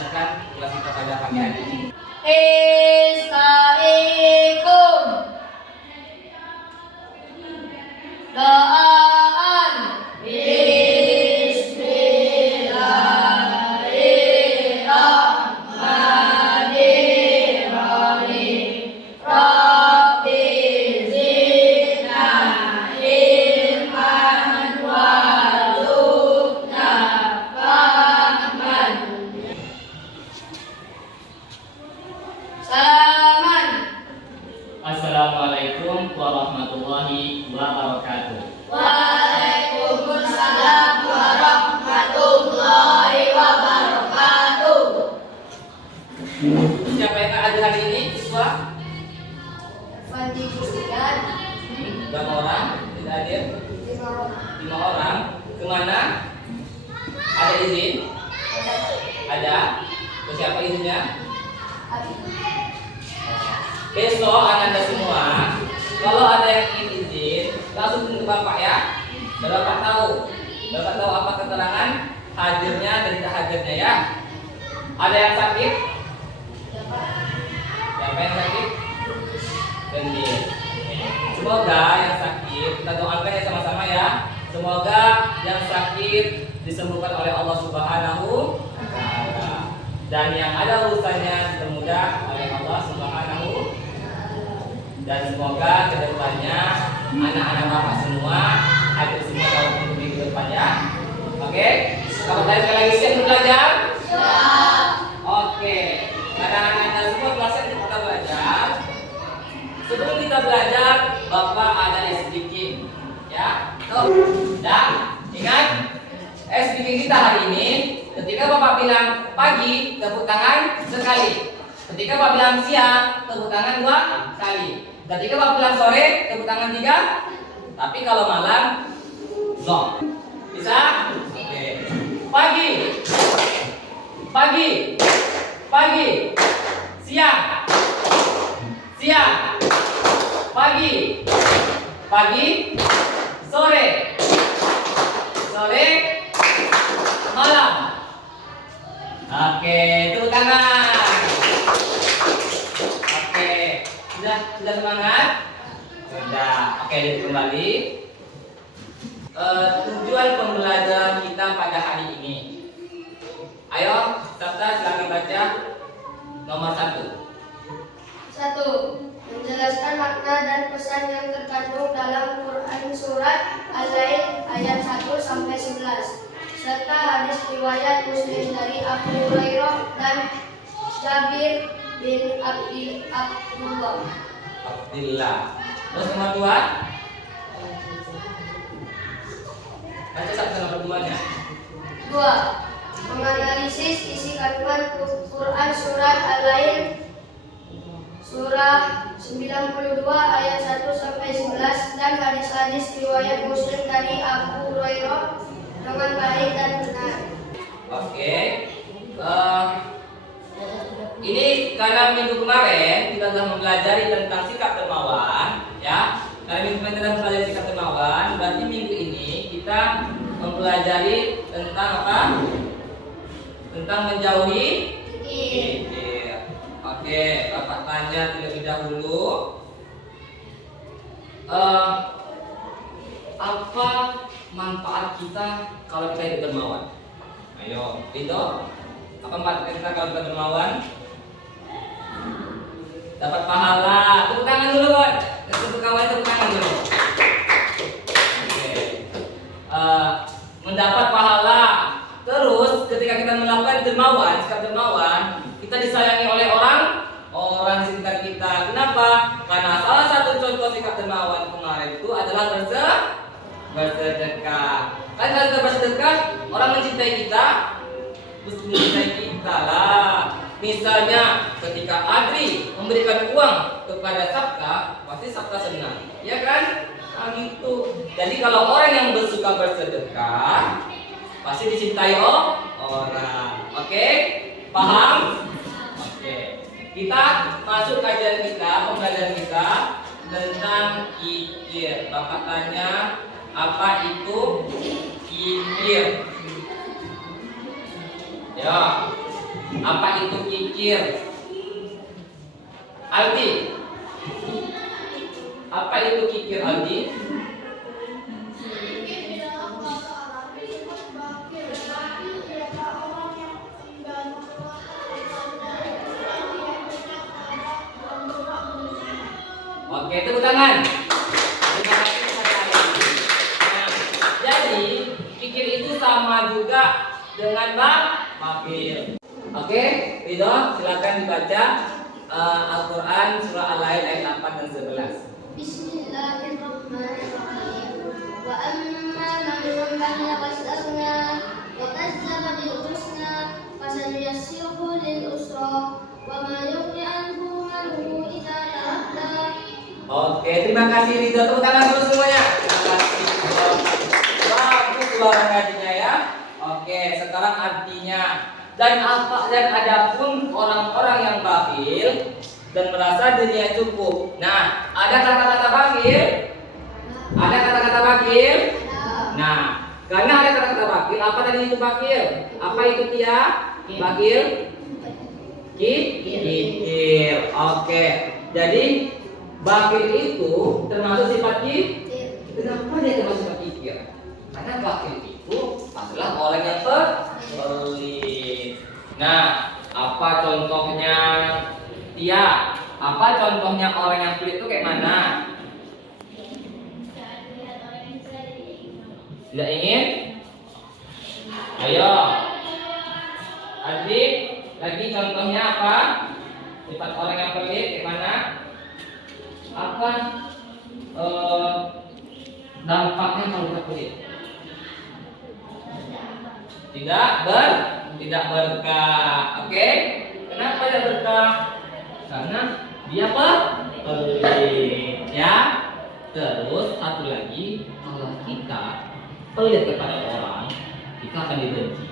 menjelaskan kelas kita pada pagi hari ini. Istaikum doaan Bismillahirrahmanirrahim Rabbi zidna ilman warzuqna fahman. Salaman. Assalamualaikum warahmatullahi wabarakatuh. Waalaikumsalam warahmatullahi wabarakatuh. Siapa yang hadir hari ini, siswa? Fandi Justian. Berapa orang tidak hadir? 5 orang. Kemana? Ada izin? Ada. Ke siapa izinnya? Besok Anda semua, kalau ada yang ingin izin, langsung ke Bapak ya. Dan Bapak tahu apa keterangan hadirnya dan tidak hadirnya ya. Ada yang sakit? Siapa yang sakit? Gendir. Semoga yang sakit, kita doakan ya sama-sama ya. Semoga yang sakit disembuhkan oleh Allah Subhanahu wa Ta'ala. Dan yang ada urusannya dipermudah oleh Allah Subhanahu. Dan semoga kedepannya anak-anak Bapak semua hadir semua tahun minggu depan ya. Oke? Kalau tadi lagi siap belajar? Siap. Oke. Anak-anak Anda semua kelasnya kita belajar. Sebelum kita belajar, Bapak ada sedikit ya. Dan ingat speaking kita hari ini, ketika Bapak bilang pagi, tepuk tangan sekali. Ketika Bapak bilang siang, tepuk tangan 2 kali. Ketika Bapak bilang sore, tepuk tangan 3. Tapi kalau malam, zong. Bisa? Oke. Pagi. Pagi. Pagi. Siang. Siang. Pagi. Pagi. Sore. Sore. Malam. Oke, tepuk tangan. Oke, sudah semangat? Sudah. Oke, jadi kembali. Tujuan pembelajaran kita pada hari ini. Ayo, Sabta silakan baca nomor 1. 1. Menjelaskan makna dan pesan yang terkandung dalam Quran surat Al-Lail ayat 1 sampai 11 serta hadis riwayat Muslim dari Abu Hurairah dan Jabir bin Abdullah. Terus nomor 2. Baca Sabta nomor 2-nya. 2. Menganalisis isi kandungan Quran surat Al-Lail surah 92 ayat 1 sampai 11 dan hadis-hadis riwayat Muslim dari Abu Hurairah dengan baik dan benar. Oke. Ini karena minggu kemarin kita telah mempelajari tentang sikap dermawan, ya. Karena minggu kemarin kita mempelajari sikap dermawan, berarti minggu ini kita mempelajari tentang apa? Tentang menjauhi ghibah. Oke, Bapak tanya terlebih dahulu. Apa manfaat kita kalau kita hidup dermawan? Ayo, Ridho. Apa manfaat kita kalau kita dermawan? Dapat pahala. Tepuk tangan dulu, Bon. Tepuk tangan dulu. Oke. Mendapat pahala. Terus ketika kita melakukan dermawan, sikap dermawan, kita disayangi oleh orang di sekitar kita. Kenapa? Karena salah satu contoh sikap dermawan kemarin itu adalah bersedekah. Kan kalau kita bersedekah, orang mencintai kita, mesti mencintai kita lah. Misalnya ketika Adri memberikan uang kepada Sabta, pasti Sabta senang, ya kan? Nah, gitu. Jadi kalau orang yang bersuka bersedekah, pasti dicintai orang. Oke? Paham? Oke. Kita masuk kajian kita, pembelajaran kita tentang kikir. Bapak tanya, apa itu kikir? Ya. Apa itu kikir? Aldi. Apa itu kikir, Aldi? Oke, tepuk tangan. Terima kasih kepada Aldi. Nah, jadi kikir itu sama juga dengan bakhil. Oke, Ridho, silakan dibaca Al-Quran surah Al-Lail ayat 8 dan 11. Bismillahirrahmanirrahim. Wa amma man balla wastaghna wa kazzaba bil husna fasanuyassiruhu lil usra wa ma yughni anhu maluhu idza taradda. Oke, terima kasih Ridho. Tepuk tangan dulu semuanya. Terima kasih. Bagus suara ngajinya ya. Oke, sekarang artinya. Dan adapun orang-orang yang bakhil dan merasa dirinya cukup. Nah, ada kata-kata bakhil? Ada kata-kata bakhil? Nah, karena ada kata-kata bakhil, apa tadi itu bakhil? Apa itu dia? Bakhil? Kikir. Oke. Jadi bakhil itu termasuk sifat kikir. Kenapa dia termasuk sifat kikir? Karena bakhil itu adalah orang yang pelit. Nah, apa contohnya dia? Apa contohnya orang yang pelit itu kayak mana? Tidak ingin? Ayo. Adik, lagi contohnya apa? Sifat orang yang pelit kayak mana? Apa dampaknya kalau kita pelit? Tidak berkah. Oke? Kenapa tidak berkah? Karena dia pelit, ya. Terus satu lagi, kalau kita pelit kepada orang, kita akan dibenci.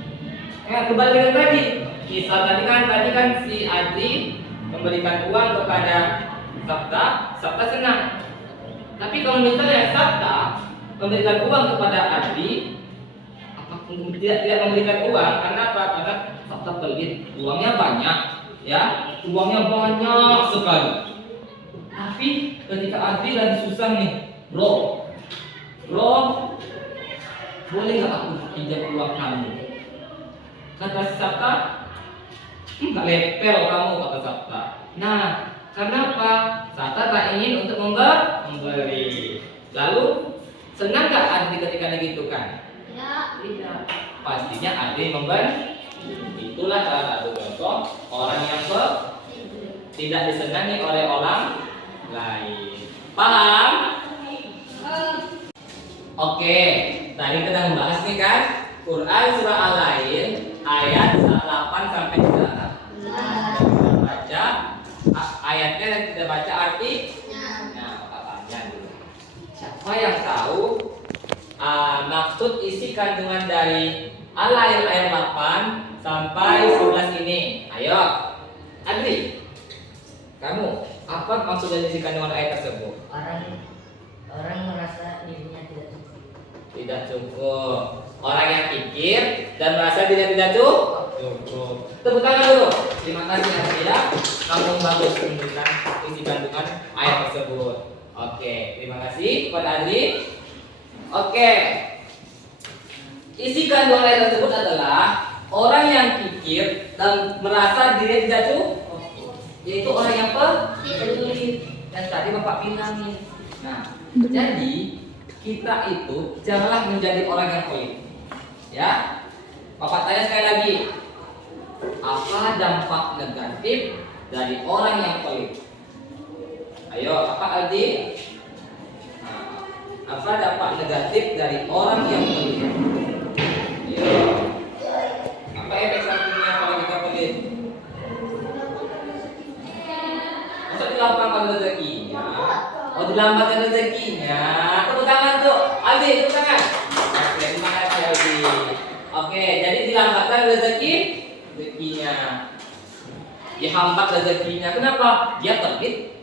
Kembali dengan tadi. Kisah tadi kan si Adri memberikan uang kepada Sabta senang. Tapi kalau misalnya Sabta memberikan uang kepada Adri, tidak memberikan uang, karena apa? Karena Sabta pelit, uangnya banyak, ya, uangnya banyak sekali. Tapi ketika Adri lagi susah nih, bro, boleh nggak aku pinjam uang kamu? Kata Sabta, nggak lepel kamu, kata Sabta. Nah, kenapa? Sabta tak ingin untuk memberi. Lalu senang nggak Adri ketika digitukan? Tidak. Pastinya Adri memberi. Itulah salah satu contoh orang yang tidak disenangi oleh orang lain. Paham? Oke, tadi kita membahas nih kan Quran surah Al-Lail ayat 8 sampai 9. Kita baca ayatnya dan kita baca artinya. Nah, tanya dulu. Siapa yang tahu maksud isi kandungan dari Al-Lail ayat 8 sampai 11 ini? Ayo, Adri, kamu apa maksud dari isi kandungan ayat tersebut? Orang merasa dirinya tidak cukup. Tidak cukup. Orang yang pikir dan merasa dirinya tidak cukup. Tepuk tangan dulu. Terima kasih Adri ya. Kamu bagus memberikan isi kandungan ayat tersebut. Oke, terima kasih kepada Adri. Oke. Isi kandungan ayat tersebut adalah orang yang pikir dan merasa dirinya tidak cukup, yaitu orang yang pelit. Dan tadi Bapak bilangin. Nah, jadi kita itu janganlah menjadi orang yang pelit. Ya. Bapak tanya sekali lagi. Apa dampak negatif dari orang yang pelit? Ayo, apa Aldi? Apa dampak negatif dari orang yang pelit? Ayo. Apa efek sampingnya kalau kita pelit? Masa dilapangkan rezekinya? Oh, dilambatkan rezekinya. Tepuk tangan tuh, Aldi, tepuk tangan. Oke, terima kasih Aldi. Oke, jadi dilambatkan rezekinya. Dihambat rezekinya. Kenapa? Dia pelit.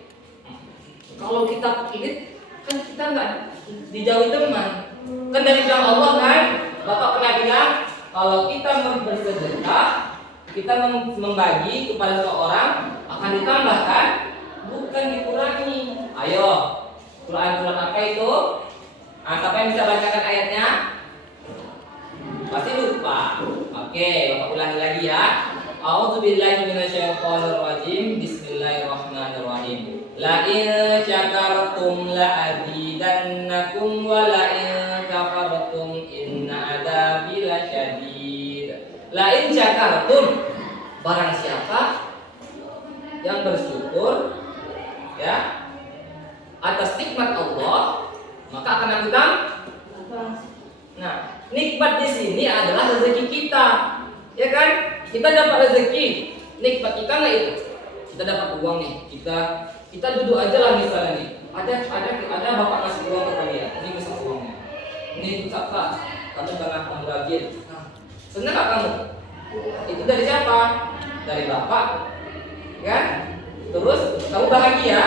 Kalau kita pelit, kan kita nggak dijauhi teman. Kan dari bilang Allah kan, Bapak pernah bilang kalau kita bersedekah kita membagi kepada seorang akan ditambahkan, bukan dikurangi. Ayo, Quran apa itu? Siapa yang bisa bacakan ayatnya? Pasti lupa. Oke, Bapak ulangi lagi ya. A'udzubillahi minasyaitonirrajim. Bismillahirrahmanirrahim. La in syakartum la azidannakum wa la in kafartum inna adzabi lasyadid. La in syakartum, barang siapa yang bersyukur ya atas nikmat Allah, maka akan aku tambah. Nah, nikmat di sini adalah rezeki kita, ya kan? Kita dapat rezeki, nikmat kita nggak itu? Kita dapat uang nih, kita duduk aja lah misalnya nih. Ada bapak ngasih uang ke kalian, ini besar uangnya. Ini Kak, kamu jangan pembagian. Nah, senang nggak kamu? Itu dari siapa? Dari bapak, kan? Terus kamu bahagia?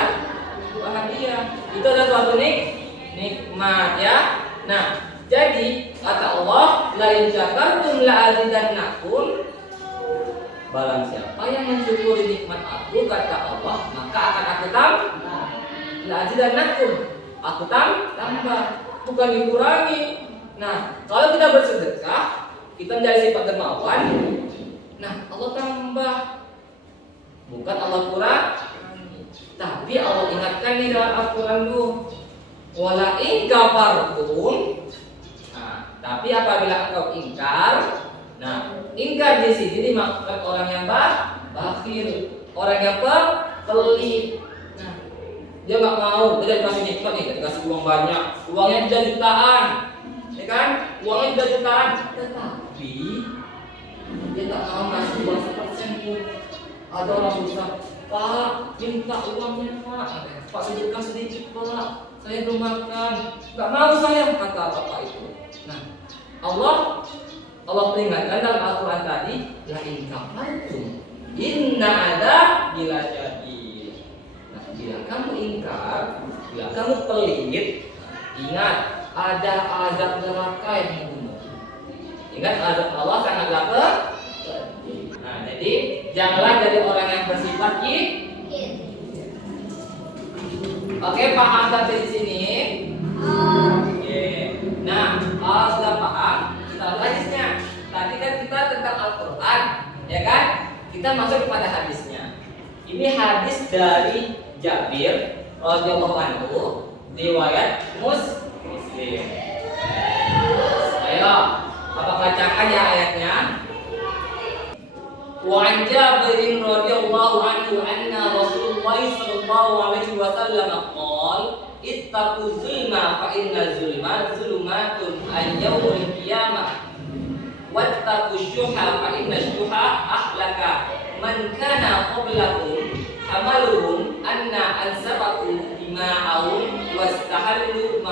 Bahagia. Itu adalah suatu nikmat ya. Nah, jadi kata Allah, la in syakartum la azidannakum. Barang siapa yang mensyukuri nikmat aku, kata Allah, maka akan aku tambah. La azidannakum, aku tambah, bukan dikurangi. Nah, kalau kita bersedekah, kita menjadi sifat dermawan. Nah, Allah tambah, bukan Allah kurang. Tapi Allah ingatkan di dalam Al-Quran dulu, wala in kafartum. Nah, tapi apabila engkau ingkar, nah ingkar di sini dimaksudkan orang yang bakhil, orang yang pelit. Nah, dia nggak mau, dia dikasih nikmat nih, dikasih uang banyak, uangnya jutaan, ya kan? Uangnya jutaan, tetapi dia tak mau kasih uang 1% pun. Ada orang berusaha, Pak, minta uangnya Pak sedekah sedikit Pak, saya belum makan, nggak mau saya, kata bapak itu. Nah, Allah peringatkan dalam Al-Quran tadi, la in kafartum inna adzab lasyadid. Nah, bila kamu ingkar, bila kamu pelit, ingat ada azab neraka yang membunuh. Ingat azab Allah sangatlah pedih. Nah, jadi janganlah jadi orang yang bersifat Oke, paham sampai di sini? Oke. Nah, sudah paham? Kita hadisnya. Tadi kan kita tentang Al-Quran, ya kan? Kita masuk kepada hadisnya. Ini hadis dari Jabir radhiyallahu anhu, riwayat Muslim. Ayo, apa bacakan ya ayatnya? Wa an Jabir radhiyallahu anhu anna Rasulullah sallallahu alaihi wasallam qala ittaqu zulma fa inna zulma zulumatun al-yawmil qiyamah wattaqu syuha fa inna syuha ahlaka man kana qablakum amaluhum anna ansabaku dima'ahum wastahallu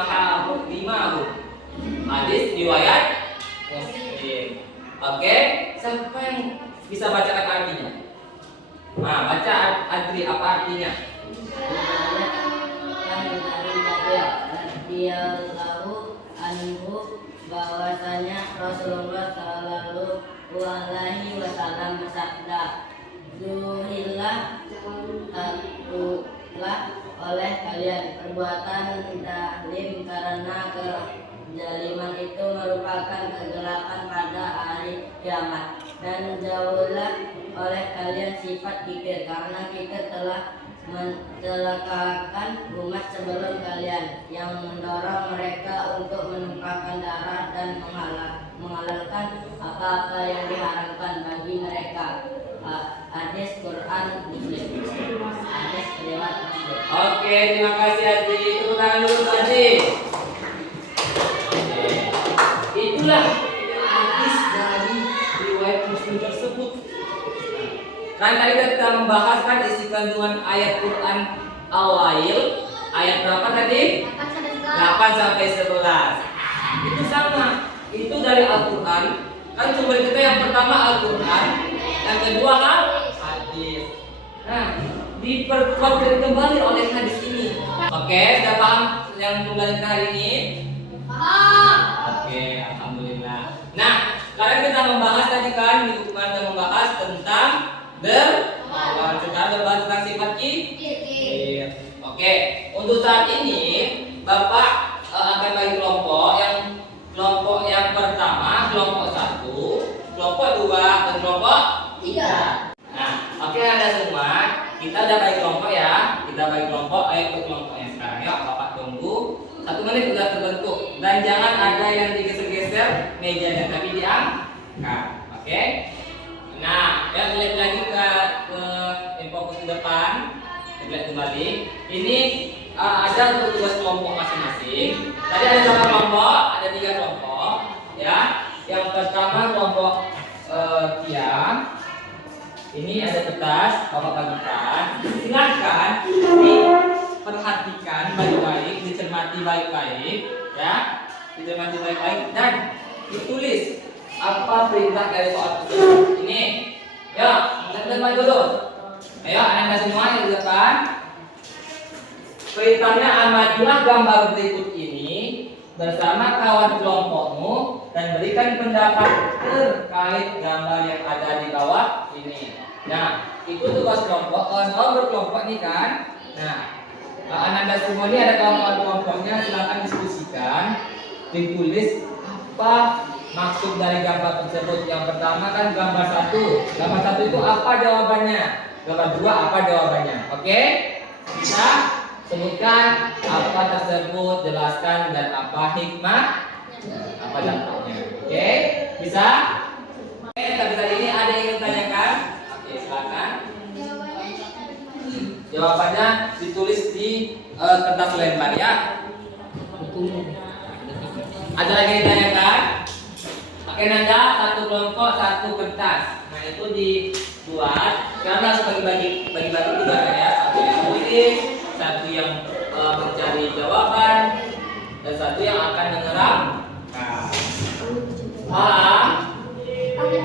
dima'ahum. Hadis riwayat Muslim. Oke, siapa yang bisa bacakan artinya? Nah, baca Adri, apa artinya? Radhiyallahu anhu, bahwasanya Rasulullah sallallahu alaihi wasallam bersabda, "Zuhillah takulah oleh kalian perbuatan zalim, karena kezaliman itu merupakan kegelapan pada hari kiamat. Dan jauhlah oleh kalian sifat kikir, karena kikir telah mencelakakan umat sebelum kalian, yang mendorong mereka untuk menumpahkan darah dan menghalalkan apa-apa yang diharamkan bagi mereka." Hadis Quran Muslim. Hadis riwayat Muslim. Oke, terima kasih Adri. Tepuk tangan dulu Adri. Itulah hadis dari riwayat Muslim tersebut. Kan tadi kita membahas kan isi kandungan ayat Quran Al-Lail, ayat berapa tadi? 8 sampai 11. Itu sama. Itu dari Al-Quran. Kan sumber kita yang pertama Al-Quran, yang kedua hadis. Nah, diperkuat kembali oleh hadis ini. Oke, sudah paham yang pembelajaran hari ini? Oke, alhamdulillah. Nah, Sekarang kita membahas tadi kan, minggu kemarin kita membahas tentang dermawan. Sekarang membahas tentang sifat kir. Oke, untuk saat ini Bapak akan bagi kelompok yang pertama, kelompok 1, kelompok 2, dan kelompok 3. Nah, oke Anda semua, kita udah bagi kelompok ya. Kita bagi kelompok, ayo ke kelompoknya sekarang ya. Bapak tunggu 1 menit sudah terbentuk. Dan jangan ada yang digeser-geser mejanya, tapi diangkat. Oke? Nah, ya lihat lagi ke info ke depan. Lihat kembali. Ini ada untuk tugas kelompok masing-masing. Tadi ada 8 kelompok, ada 3 kelompok, ya. Yang pertama kelompok tiang. Ini ada kertas, Bapak bagikan. Silakan diperhatikan baik-baik, dicermati baik-baik, ya. Dicermati baik-baik dan ditulis apa perintah dari soal tersebut. Ini, ya, kita maju dulu. Ayo, Anda semua yang di depan. Perintahnya amatilah gambar berikut ini bersama kawan kelompokmu dan berikan pendapat terkait gambar yang ada di bawah ini. Nah, itu tugas kelompok. Kawan-kawan berkelompok nih kan. Nah, Anda semua ini ada kawan-kawan kelompoknya, silakan diskusikan, ditulis apa maksud dari gambar tersebut. Yang pertama kan gambar 1. Gambar 1 itu apa jawabannya? Gambar 2 apa jawabannya? Oke? Bisa sebutkan apa tersebut, jelaskan dan apa hikmah, apa dampaknya. Oke? Bisa? Oke, tapi tadi ini ada yang ingin tanyakan? Oke, silakan. Jawabannya ditulis di kertas lembar ya. Ada lagi yang ditanyakan? Oke, Nanda, 1 kelompok 1 kertas. Nah, itu dibuat karena harus bagi-bagi tugasnya ya. 1 yang tulis, 1 yang mencari jawaban, dan 1 yang akan menyerap. Paham? Oke.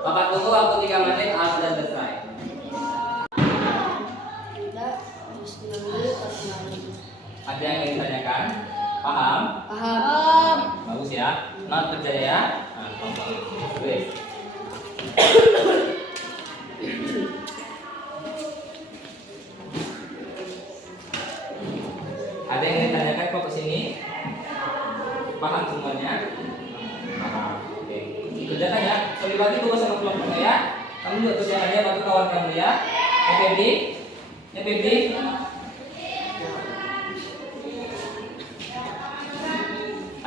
Bapak tunggu waktu 3 menit, sudah selesai. Ada yang ingin ditanyakan? Paham? Paham. Bagus ya. Nah, kerja ya. Nah, oke. Ada yang ditanyakan kok ke sini? Paham semuanya? Paham. Oke. Kerjakan ya. Bagi-bagi tugas sama kelompoknya ya. Kamu juga kerjakan ya, bantu kawan kamu ya. Ya, Febri. Ya, Febri.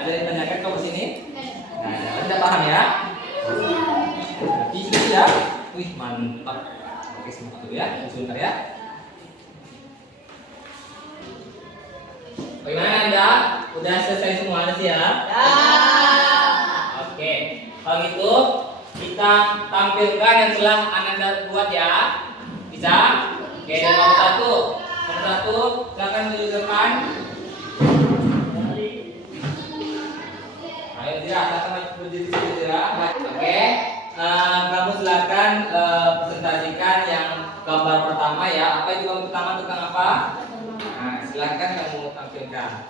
Ada yang ditanyakan kok ke sini? Nah, Anda paham ya? Bisa ya? Wih, mantap. Oke, semangat dulu ya. Sebentar ya. Bagaimana Anda? Udah selesai semua Anda siap? Ya. Oke. Kalau gitu kita tampilkan yang telah Anda buat ya. Bisa? Oke, dan nomor 1. Nomor 1, silakan menuju depan. Ayo Zira, silakan berdiri di sini Zira. Oke. Kamu silakan presentasikan yang gambar pertama ya. Apa itu gambar pertama tentang apa? Nah, silakan kamu tampilkan.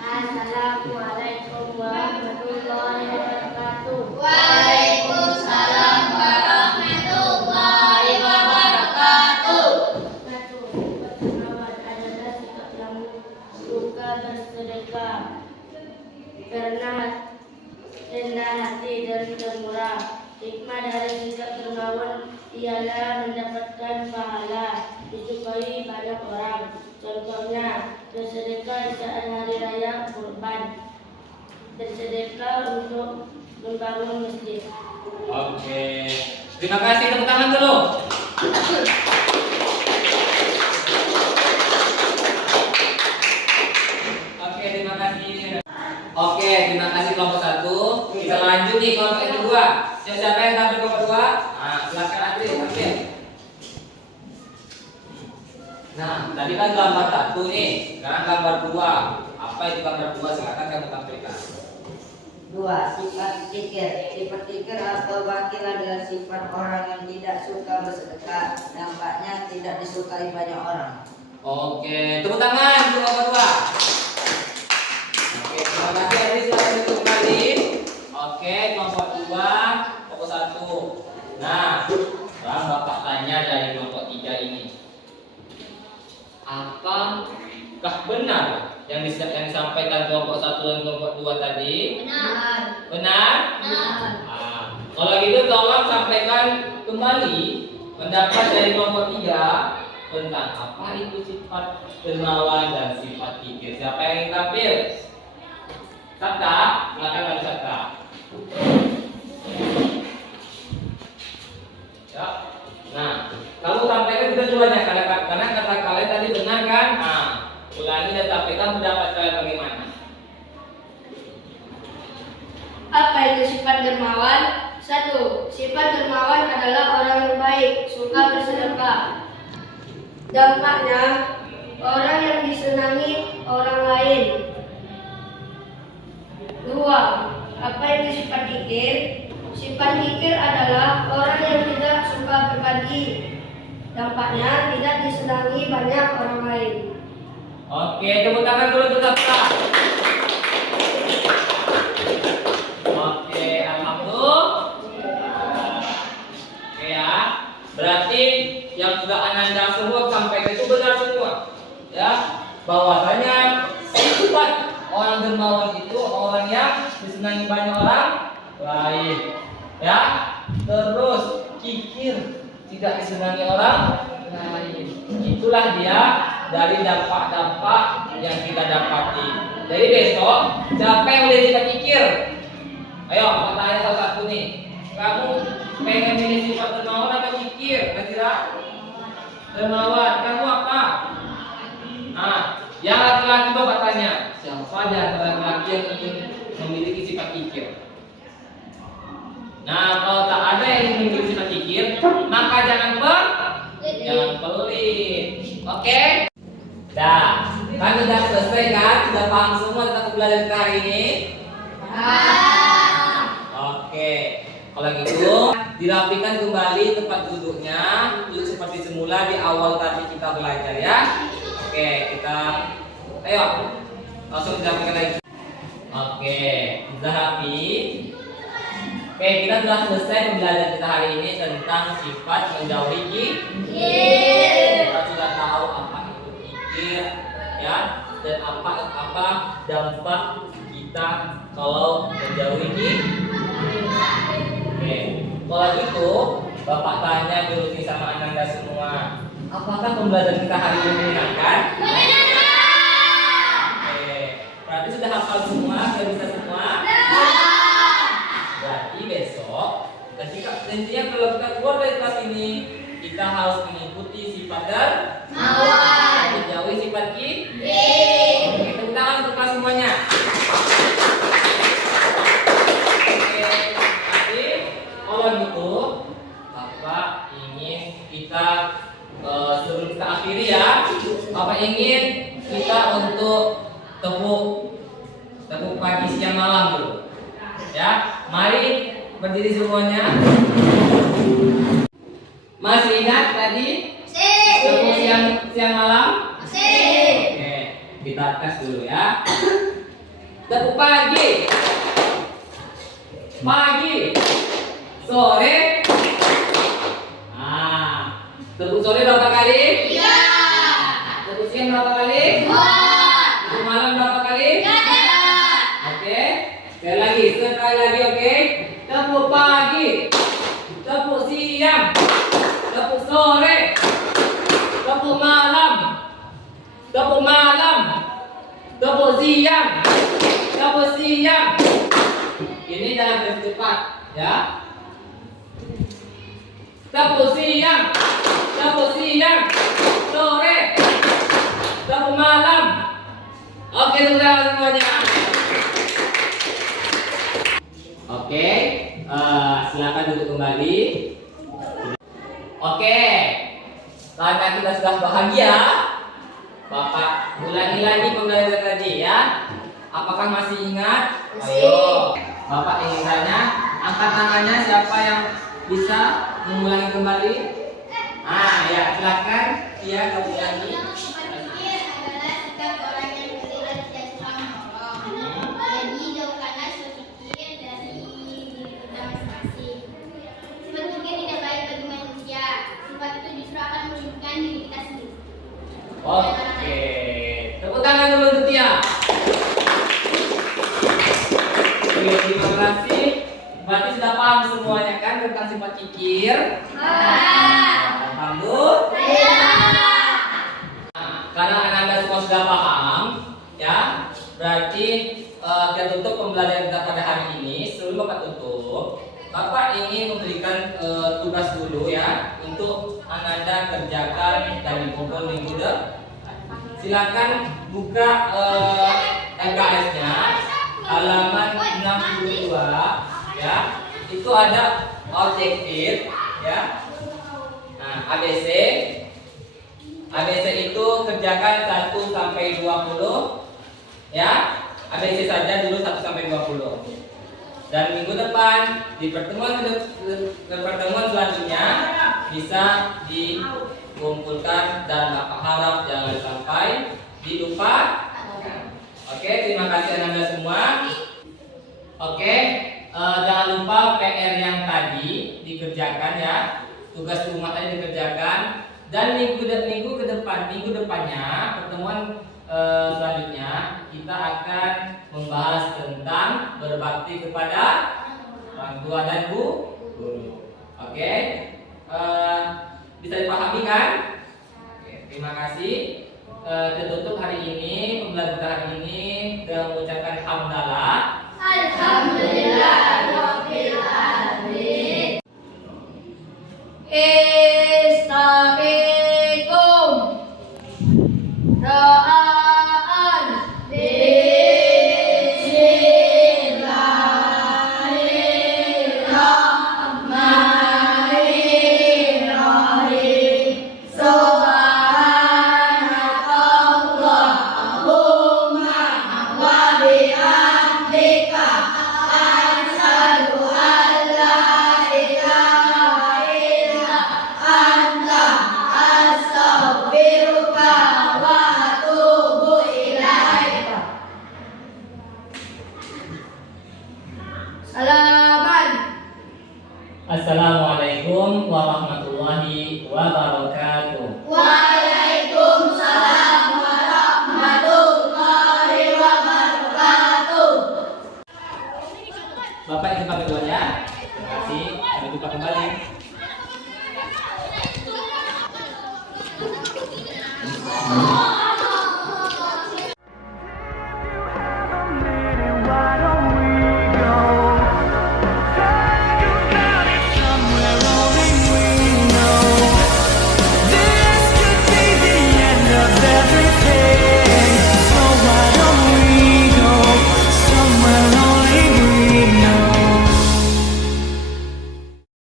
Assalamualaikum warahmatullahi wabarakatuh. Waalaikumsalam warahmatullahi wabarakatuh. Dermawan adalah sikap yang suka bersedekah karena rendah hati dan pemurah. Hikmah dari sikap dermawan ialah mendapatkan pahala, disukai banyak orang. Contohnya, bersedekah saat hari raya Kurban, bersedekah untuk membangun masjid. Oke. Terima kasih, tepuk tangan dulu. Oke, terima kasih. Oke, terima kasih kelompok 1. Kita lanjut nih kelompok yang kedua. Siapa yang tampil kelompok 2? Nah, silakan Andri tampil. Nah, tadi kan gambar 1 nih. Sekarang gambar 2. Apa itu gambar 2? Silakan kamu tampilkan. 2. Sifat kikir. Sifat kikir atau bakil adalah sifat orang yang tidak suka bersedekah. Dampaknya tidak disukai banyak orang. Oke, tepuk tangan untuk kelompok 2. Oke, terima kasih Andri, silakan duduk kembali. Oke, kelompok 2, kelompok 1. Nah, sekarang Bapak tanya dari kelompok 3 ini. Apakah benar yang disampaikan kelompok 1 dan kelompok 2 tadi? Benar. Benar? Benar. Nah, kalau gitu tolong sampaikan kembali pendapat dari kelompok 3 tentang apa itu sifat dermawan dan sifat kikir. Siapa yang ingin tampil? Sabta, silakan Mari Sabta. Ya. Nah, kamu sampaikan kita semuanya karena kata kalian tadi benar kan? Nah, ulangi dan sampaikan pendapat kalian bagaimana. Apa itu sifat dermawan? 1. Sifat dermawan adalah orang yang baik, suka bersedekah. Dampaknya, orang yang disenangi orang lain. 2. Apa itu sifat kikir? Sifat kikir adalah orang yang tidak suka berbagi. Dampaknya tidak disenangi banyak orang lain. Oke, tepuk tangan dulu untuk Sabta. Oke, alhamdulillah. Oke ya, berarti yang sudah Ananda semua sampaikan itu benar semua. Ya, bahwasanya sifat orang dermawan itu orang yang disenangi banyak orang lain. Ya, terus kikir tidak disenangi orang lain. Itulah dia dari dampak-dampak yang kita dapati. Jadi besok siapa yang boleh sifat kikir? Ayo, aku tanya salah satu nih. Kamu pengen milih sifat dermawan atau kikir? Kira dermawan. Kamu apa? Nah, yang laki-laki bapak tanya, siapa di antara laki-laki yang ingin memiliki sifat kikir? Nah, kalau tak ada yang ingin memiliki sifat kikir, maka jangan pelit. Oke? Dah, kan sudah selesai kan? Sudah paham semua tentang pembelajaran kita hari ini? Oke, kalau gitu dirapikan kembali tempat duduknya, duduk seperti semula di awal tadi kita belajar ya. Oke, kita ayo langsung dirapikan lagi. Oke, sudah rapi. Oke, kita sudah selesai pembelajaran kita hari ini tentang sifat menjauhi kikir. Kita sudah tahu apa itu kikir, ya, dan apa dampak kita kalau menjauhi kikir. Oke, kalau gitu Bapak tanya dulu nih sama Ananda semua, apakah pembelajaran kita hari ini menyenangkan? Oke, berarti sudah hafal semua, sudah bisa semua? Berarti besok ketika intinya kalau kita keluar dari kelas ini kita harus mengikuti sifat dermawan, menjauhi sifat kikir. Oke, tepuk tangan untuk kelas semuanya. Kalau gitu, Bapak ingin kita sebelum kita akhiri ya, Bapak ingin kita untuk tepuk pagi siang malam dulu. Ya, mari berdiri semuanya. Masih ingat tadi? Tepuk siang malam? Oke, kita tes dulu ya. Tepuk pagi. Sore. Tepuk sore berapa kali? 3. Tepuk siang berapa kali? 2. Tepuk malam berapa kali? 3. Oke. Sekali lagi, oke. Tepuk pagi. Tepuk siang. Tepuk sore. Tepuk malam. Tepuk siang. Ini dalam versi cepat, ya. Tepuk siang, sore, tepuk malam. Oke, sudah semuanya. Oke, silakan duduk kembali. Oke, karena kita sudah bahagia, Bapak ulangi lagi pembelajaran tadi ya. Apakah masih ingat? Ayo, Bapak ingin tanya, angkat tangannya siapa yang bisa mengulangi kembali? Ya, silakan. Iya, kamu ulangi. Kikir adalah sikap orang yang tidak suka menolong. Jadi jauhkanlah sikap kikir dari memperhatikan diri kita sendiri. Oke, tepuk tangan dulu untuk Tia. Oke, terima kasih. Berarti sudah paham semuanya kan tentang sifat kikir? Paham dulu? Karena anak-anak semua sudah paham, ya, berarti kita tutup pembelajaran kita pada hari ini. Sebelum Bapak tutup, Bapak ingin memberikan tugas dulu ya untuk Ananda kerjakan dan dikumpul minggu depan. Silakan buka LKS-nya halaman 62 ya. Itu ada objektif ya. Nah, ABC. ABC itu kerjakan 1 sampai 20 ya. ABC saja dulu 1 sampai 20. Dan minggu depan di pertemuan selanjutnya bisa dikumpulkan dan Bapak harap jangan sampai dilupa. Oke, terima kasih Anda semua. Oke, jangan lupa PR yang tadi dikerjakan ya. Tugas rumah tadi dikerjakan dan minggu depannya pertemuan selanjutnya kita akan membahas tentang berbakti kepada orang tua dan guru. Oke, bisa dipahami kan? Oke, terima kasih. Kita tutup hari ini pembelajaran hari ini dengan mengucapkan hamdalah. Alhamdulillahirabbil alamin. Istaqikum. Doaan. Bismillahirrahmanirrahim. Subhanakallahumma wa bihamdika asyhadu an la ilaha illa anta astaghfiruka wa atubu ilaika. Salaman. Assalamualaikum warahmatullahi wabarakatuh. Wa